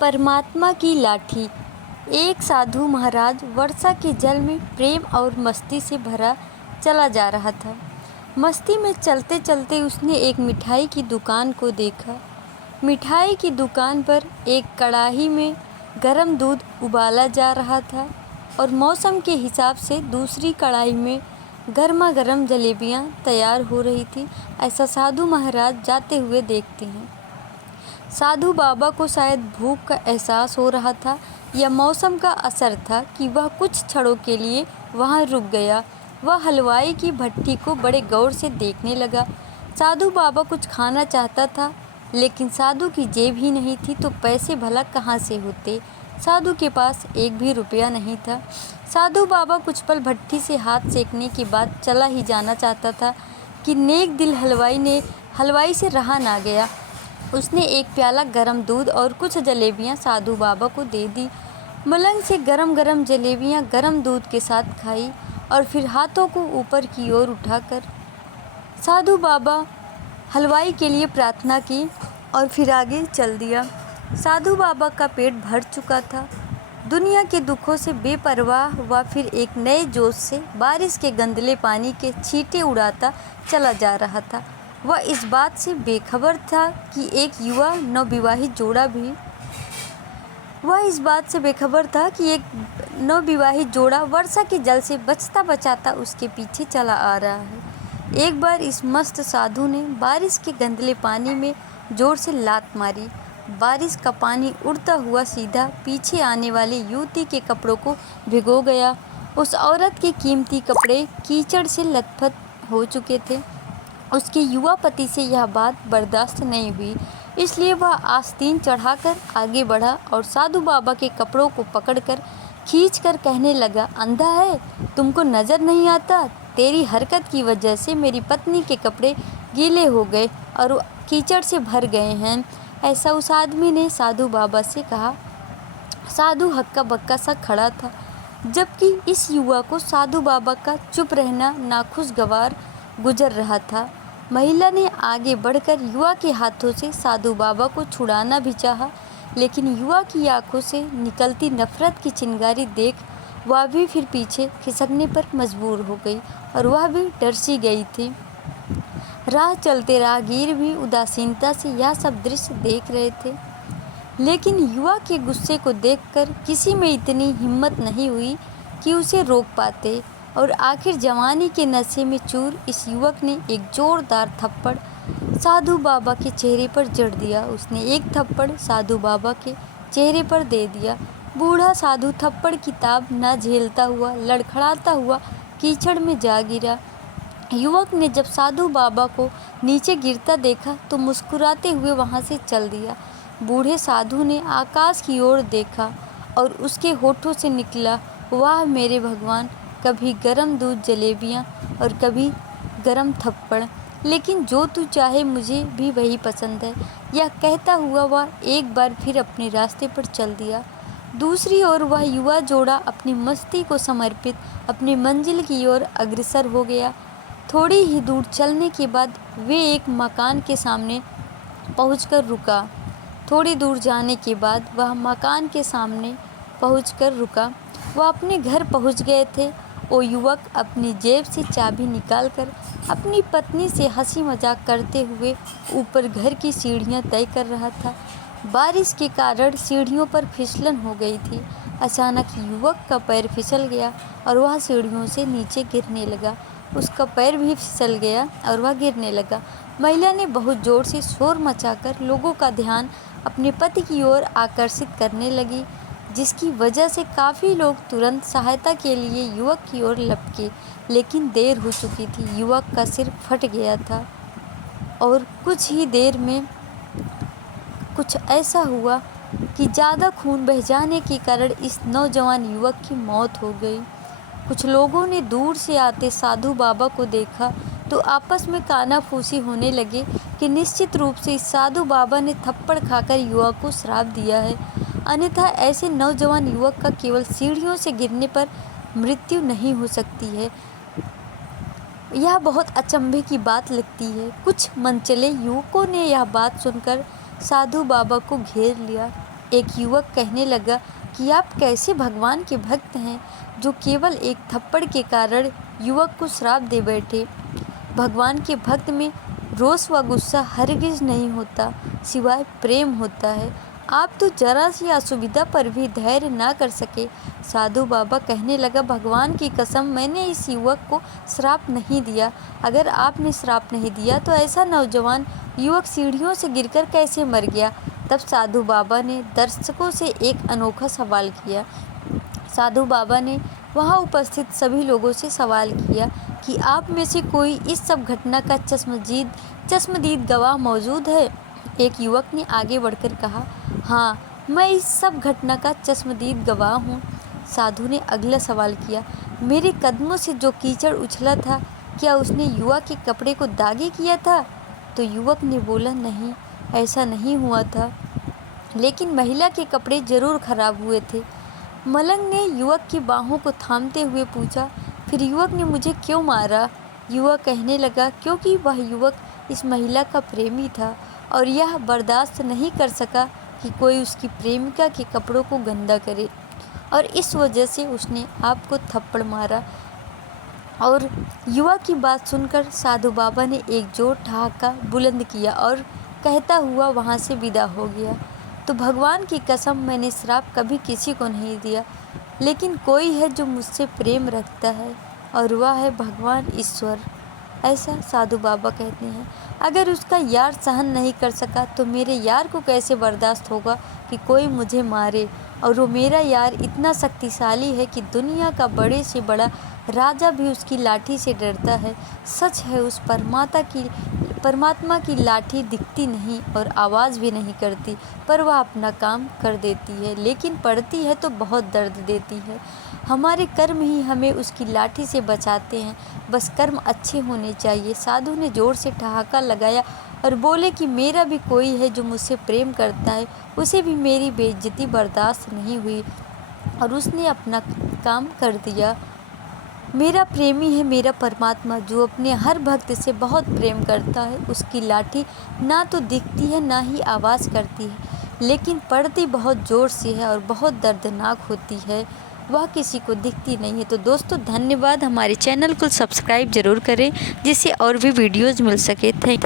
परमात्मा की लाठी। एक साधु महाराज वर्षा के जल में प्रेम और मस्ती से भरा चला जा रहा था। मस्ती में चलते चलते उसने एक मिठाई की दुकान को देखा। मिठाई की दुकान पर एक कड़ाही में गर्म दूध उबाला जा रहा था और मौसम के हिसाब से दूसरी कड़ाही में गर्मा गर्म जलेबियाँ तैयार हो रही थी। ऐसा साधु महाराज जाते हुए देखते हैं। साधु बाबा को शायद भूख का एहसास हो रहा था या मौसम का असर था कि वह कुछ क्षणों के लिए वहाँ रुक गया। वह हलवाई की भट्टी को बड़े गौर से देखने लगा। साधु बाबा कुछ खाना चाहता था, लेकिन साधु की जेब ही नहीं थी तो पैसे भला कहाँ से होते। साधु के पास एक भी रुपया नहीं था। साधु बाबा कुछ पल भट्टी से हाथ सेकने के बाद चला ही जाना चाहता था कि नेक दिल हलवाई से रहा ना गया। उसने एक प्याला गरम दूध और कुछ जलेबियां साधु बाबा को दे दी। मलंग से गरम गरम जलेबियां गरम दूध के साथ खाई और फिर हाथों को ऊपर की ओर उठाकर साधु बाबा हलवाई के लिए प्रार्थना की और फिर आगे चल दिया। साधु बाबा का पेट भर चुका था। दुनिया के दुखों से बेपरवाह वह फिर एक नए जोश से बारिश के गंदले पानी के छींटे उड़ाता चला जा रहा था। वह इस बात से बेखबर था कि एक नवविवाहित जोड़ा वर्षा के जल से बचता बचाता उसके पीछे चला आ रहा है। एक बार इस मस्त साधु ने बारिश के गंदले पानी में जोर से लात मारी। बारिश का पानी उड़ता हुआ सीधा पीछे आने वाली युवती के कपड़ों को भिगो गया। उस औरत के कीमती कपड़े कीचड़ से लथपथ हो चुके थे। उसके युवा पति से यह बात बर्दाश्त नहीं हुई, इसलिए वह आस्तीन चढ़ाकर आगे बढ़ा और साधु बाबा के कपड़ों को पकड़कर खींचकर कहने लगा, अंधा है, तुमको नज़र नहीं आता? तेरी हरकत की वजह से मेरी पत्नी के कपड़े गीले हो गए और कीचड़ से भर गए हैं। ऐसा उस आदमी ने साधु बाबा से कहा। साधु हक्का बक्का सा खड़ा था, जबकि इस युवा को साधु बाबा का चुप रहना नाखुशगवार गुजर रहा था। महिला ने आगे बढ़कर युवा के हाथों से साधु बाबा को छुड़ाना भी चाहा, लेकिन युवा की आंखों से निकलती नफरत की चिंगारी देख वह भी फिर पीछे खिसकने पर मजबूर हो गई और वह भी डर सी गई थी। राह चलते राहगीर भी उदासीनता से यह सब दृश्य देख रहे थे, लेकिन युवा के गुस्से को देखकर किसी में इतनी हिम्मत नहीं हुई कि उसे रोक पाते और आखिर जवानी के नशे में चूर इस युवक ने एक जोरदार थप्पड़ साधु बाबा के चेहरे पर जड़ दिया। उसने एक थप्पड़ साधु बाबा के चेहरे पर दे दिया। बूढ़ा साधु थप्पड़ की ताब न झेलता हुआ लड़खड़ाता हुआ कीचड़ में जा गिरा। युवक ने जब साधु बाबा को नीचे गिरता देखा तो मुस्कुराते हुए वहाँ से चल दिया। बूढ़े साधु ने आकाश की ओर देखा और उसके होठों से निकला, वाह मेरे भगवान, कभी गरम दूध जलेबियाँ और कभी गरम थप्पड़, लेकिन जो तू चाहे मुझे भी वही पसंद है। यह कहता हुआ वह एक बार फिर अपने रास्ते पर चल दिया। दूसरी ओर वह युवा जोड़ा अपनी मस्ती को समर्पित अपनी मंजिल की ओर अग्रसर हो गया। थोड़ी ही दूर चलने के बाद वे एक मकान के सामने पहुंचकर रुका। थोड़ी दूर जाने के बाद वह मकान के सामने पहुंचकर रुका। वह अपने घर पहुंच गए थे। वो युवक अपनी जेब से चाबी निकालकर अपनी पत्नी से हंसी मजाक करते हुए ऊपर घर की सीढ़ियां तय कर रहा था। बारिश के कारण सीढ़ियों पर फिसलन हो गई थी। अचानक युवक का पैर फिसल गया और वह सीढ़ियों से नीचे गिरने लगा। उसका पैर भी फिसल गया और वह गिरने लगा। महिला ने बहुत ज़ोर से शोर मचाकर लोगों का ध्यान अपने पति की ओर आकर्षित करने लगी, जिसकी वजह से काफ़ी लोग तुरंत सहायता के लिए युवक की ओर लपके, लेकिन देर हो चुकी थी। युवक का सिर फट गया था और कुछ ही देर में कुछ ऐसा हुआ कि ज़्यादा खून बह जाने के कारण इस नौजवान युवक की मौत हो गई। कुछ लोगों ने दूर से आते साधु बाबा को देखा तो आपस में कानाफूसी होने लगे कि निश्चित रूप से इस साधु बाबा ने थप्पड़ खाकर युवक को श्राप दिया है, अन्यथा ऐसे नौजवान युवक का केवल सीढ़ियों से गिरने पर मृत्यु नहीं हो सकती है। यह बहुत अचंभे की बात लगती है। कुछ मनचले युवकों ने यह बात सुनकर साधु बाबा को घेर लिया। एक युवक कहने लगा कि आप कैसे भगवान के भक्त हैं जो केवल एक थप्पड़ के कारण युवक को श्राप दे बैठे। भगवान के भक्त में रोष व गुस्सा हरगिज नहीं होता, सिवाय प्रेम होता है। आप तो जरा सी असुविधा पर भी धैर्य ना कर सके। साधु बाबा कहने लगा, भगवान की कसम, मैंने इस युवक को श्राप नहीं दिया। अगर आपने श्राप नहीं दिया तो ऐसा नौजवान युवक सीढ़ियों से गिरकर कैसे मर गया। तब साधु बाबा ने दर्शकों से एक अनोखा सवाल किया। साधु बाबा ने वहां उपस्थित सभी लोगों से सवाल किया कि आप में से कोई इस सब घटना का चश्मदीद गवाह मौजूद है। एक युवक ने आगे बढ़कर कहा, हाँ, मैं इस सब घटना का चश्मदीद गवाह हूँ। साधु ने अगला सवाल किया, मेरे कदमों से जो कीचड़ उछला था, क्या उसने युवक के कपड़े को दागी किया था? तो युवक ने बोला, नहीं, ऐसा नहीं हुआ था, लेकिन महिला के कपड़े जरूर खराब हुए थे। मलंग ने युवक की बाहों को थामते हुए पूछा, फिर युवक ने मुझे क्यों मारा? युवक कहने लगा, क्योंकि वह युवक इस महिला का प्रेमी था और यह बर्दाश्त नहीं कर सका कि कोई उसकी प्रेमिका के कपड़ों को गंदा करे, और इस वजह से उसने आपको थप्पड़ मारा। और युवा की बात सुनकर साधु बाबा ने एक जोर ठहाका बुलंद किया और कहता हुआ वहाँ से विदा हो गया। तो भगवान की कसम, मैंने श्राप कभी किसी को नहीं दिया, लेकिन कोई है जो मुझसे प्रेम रखता है और वह है भगवान ईश्वर। ऐसा साधु बाबा कहते हैं। अगर उसका यार सहन नहीं कर सका तो मेरे यार को कैसे बर्दाश्त होगा कि कोई मुझे मारे। और वो मेरा यार इतना शक्तिशाली है कि दुनिया का बड़े से बड़ा राजा भी उसकी लाठी से डरता है। सच है, उस परमात्मा की लाठी दिखती नहीं और आवाज़ भी नहीं करती, पर वह अपना काम कर देती है, लेकिन पड़ती है तो बहुत दर्द देती है। हमारे कर्म ही हमें उसकी लाठी से बचाते हैं, बस कर्म अच्छे होने चाहिए। साधु ने जोर से ठहाका लगाया और बोले कि मेरा भी कोई है जो मुझसे प्रेम करता है, उसे भी मेरी बेइज्जती बर्दाश्त नहीं हुई और उसने अपना काम कर दिया। मेरा प्रेमी है मेरा परमात्मा, जो अपने हर भक्त से बहुत प्रेम करता है। उसकी लाठी ना तो दिखती है ना ही आवाज़ करती है, लेकिन पड़ती बहुत ज़ोर से है और बहुत दर्दनाक होती है। वह किसी को दिखती नहीं है। तो दोस्तों, धन्यवाद। हमारे चैनल को सब्सक्राइब ज़रूर करें जिससे और भी वीडियोज़ मिल सके। थैंक